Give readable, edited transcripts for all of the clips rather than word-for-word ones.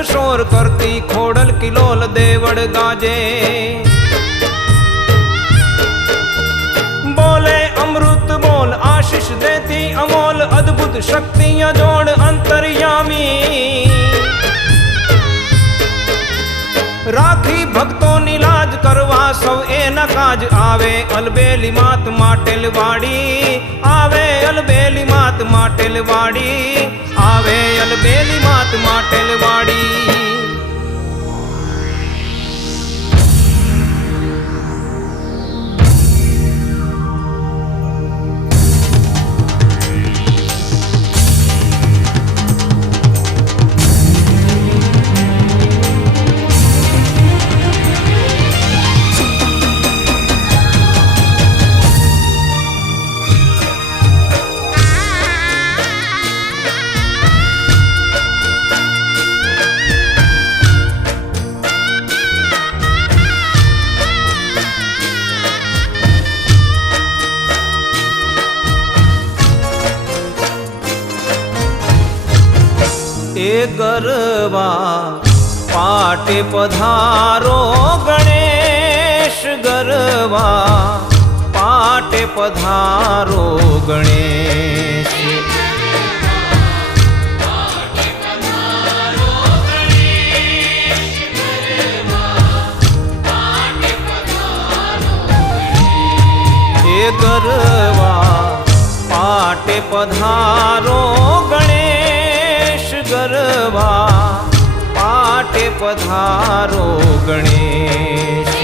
ग्रंथ शोर करती खोड़ल किलोल देवड़ गाजे। बोले अमृत बोल आशीष देती अमोल अद्भुत शक्तियां जोड़ अंतर्यामी। राखी भक्तों नीलाज करवा सौ ए न काज आवे अलबेली मात माटेल वाड़ी। आवे अलबेली मात माटेल वाड़ी। आवे अलबेली मात माटेल वाड़ी। ए गरबा पाटे पधारो गणेश। गरबा पाटे पधारो गणेश। ए गरबा पाटे पधारो गणेश। गरबा पाटे पधारो गणेश।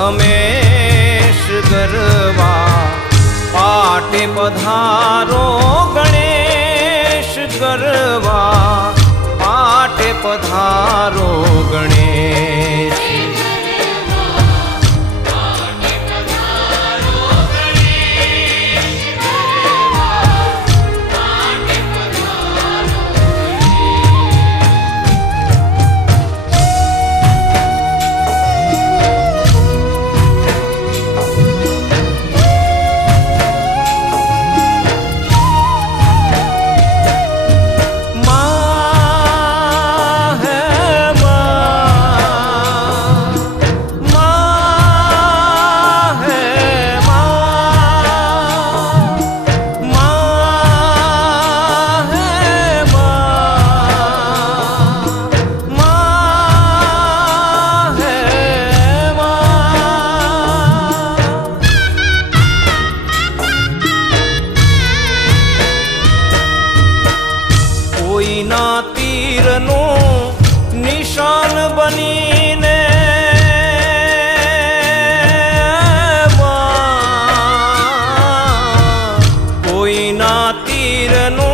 हमेश गरबा पाटे पधारो गणेश। गरबा पाटे पधारो गणेश। निशान बनीने कोई ना तीरनु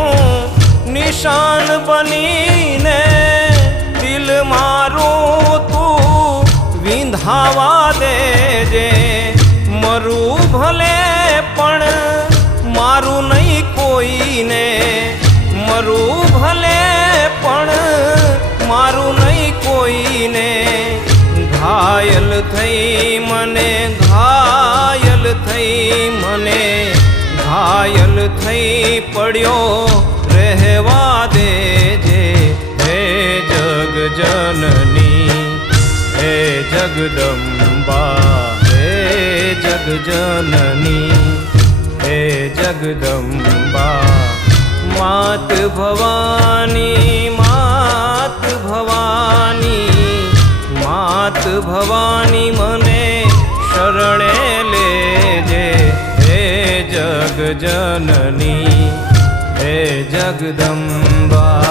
निशान बनीने दिल मारू तू विंधावा देजे। मरू भले पण मारू नहीं कोई ने। मरू भले पण मारू नहीं कोई ने। घायल थई मने घायल थई मने घायल थई पड़ियो रहवा देजे। हे जग जननी हे जगदम्बा हे जग जननी हे जगदम्बा। मात भवानी मात भवानी मात માત ભવાની મને શરણે લેજે, હે જગ જનની હે જગદંબા.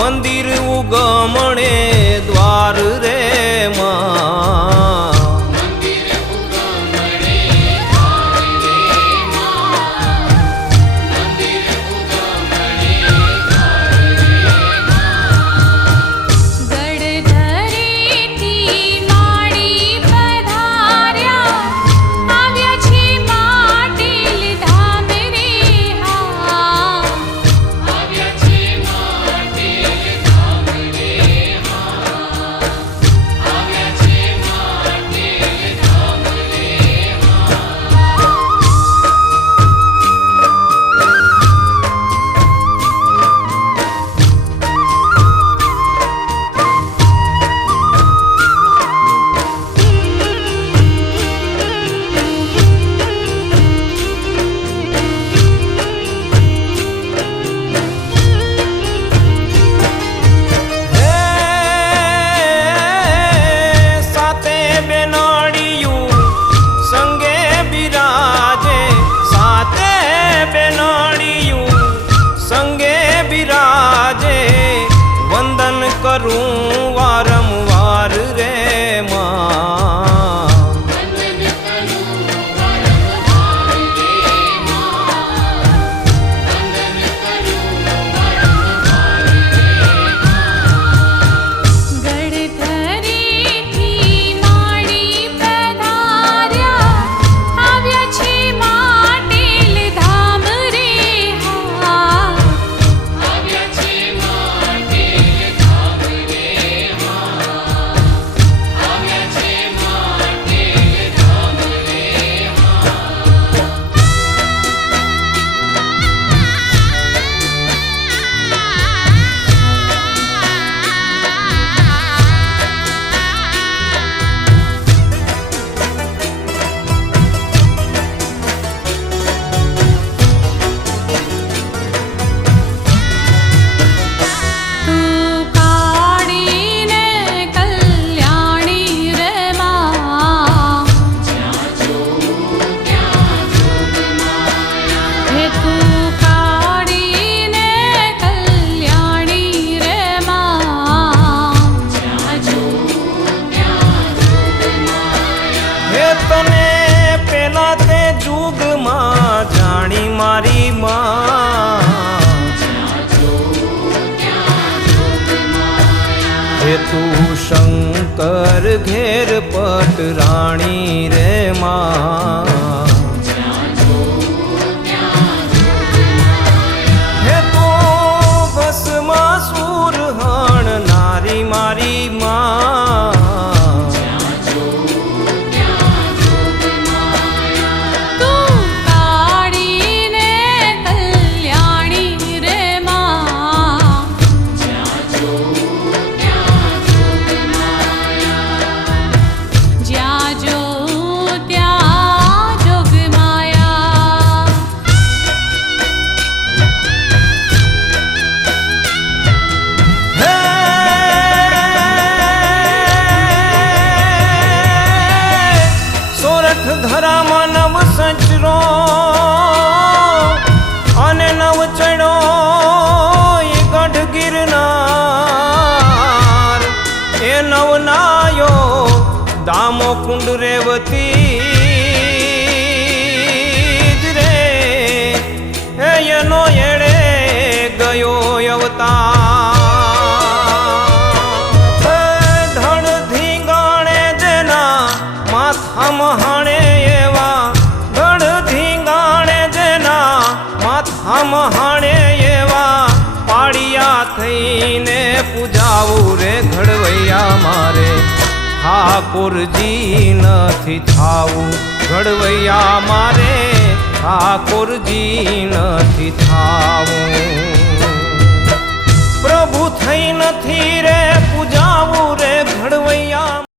મંદિર ઉગમણે દ્વાર રે માં. કરું વારંવાર રે માં. આવ્યા છે માટેલ ધામ રે હે તું શંકર ઘેર પટરાણી રે માં, હે તું ભસ્માસુર હણનારી મારી માં, ધરામાં નવ સચરો અને નવ ચડો એ ગઢ ગિરનાર, એ નવનાયો દામો કુંડ રેવતી જ રે, એનો એડે ગયો અવતાર, ધડ ધીંગાણે જેના માથામાં હાણે મહાણે એવા પાડિયા થઈને પૂજાવું રે ઘડવૈયા મારે, ઠાકોરજી નથી થાવું ઘડવૈયા મારે, ઠાકોરજી નથી થાવું, પ્રભુ થઈ નથી રે પૂજાવું રે ઘડવૈયા।